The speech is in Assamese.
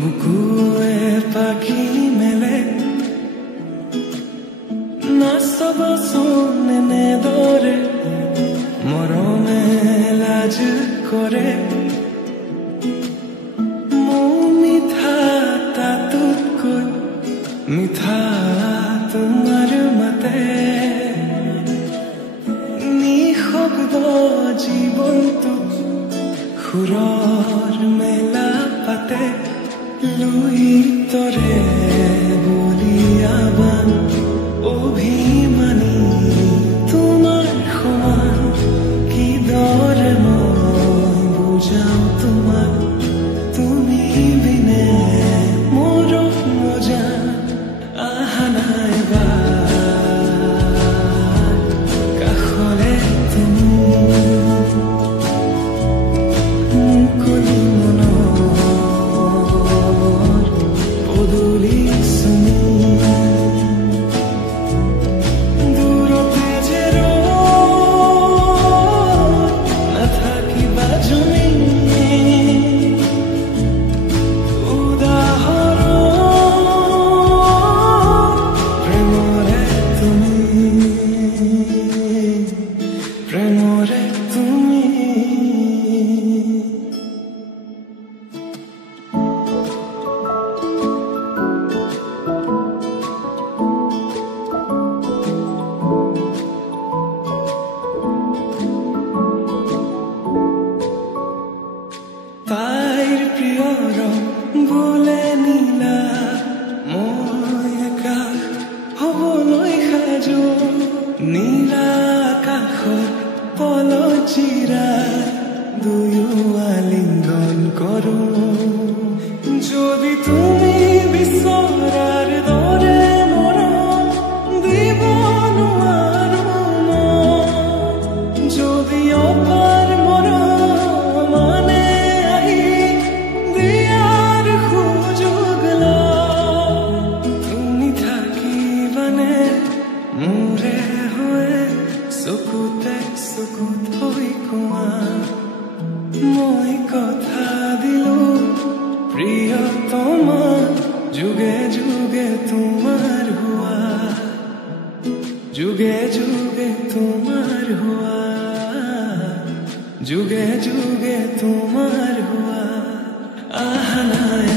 বুকুৱে পাখি মেলে নাচবচোন এনেদৰে মৰমে লাজ কৰে মোৰ মিঠা তাতোতকৈ মিঠা তোমাৰ মাতে নিশব্দ জীৱনটো সুৰৰ মেলা পাতে লুইতৰে বলিয়াবান অভিমানী তোমাৰ সমান কিদৰে মই বুজাও তোমাক তুমি বিনে মোৰ মজা আহা নাই কাষলে তুমি মুকলি প্ৰেমৰে তুমি তাইৰ প্ৰিয় ৰং বোলে নীলা মই আকাশ হবলৈ সাজু নীলা আকাশত পলচিৰা দুয়ো আলিঙ্গন কৰো যদি তুমি বিচৰাৰ দৰে মৰম দিব নোৱাৰো যদি অপাৰ মৰম মানে আহি দিয়াৰ সুযোগ তুমি থাকিবানে মোৰে হৈ চকুতে চকুত হৈ কোৱা মই কথা দিলো প্ৰিয়তমা যুগে যুগে তোমাৰ হোৱা যুগে যুগে তোমাৰ হোৱা যুগে যুগে তোমাৰ হোৱা আহা নাই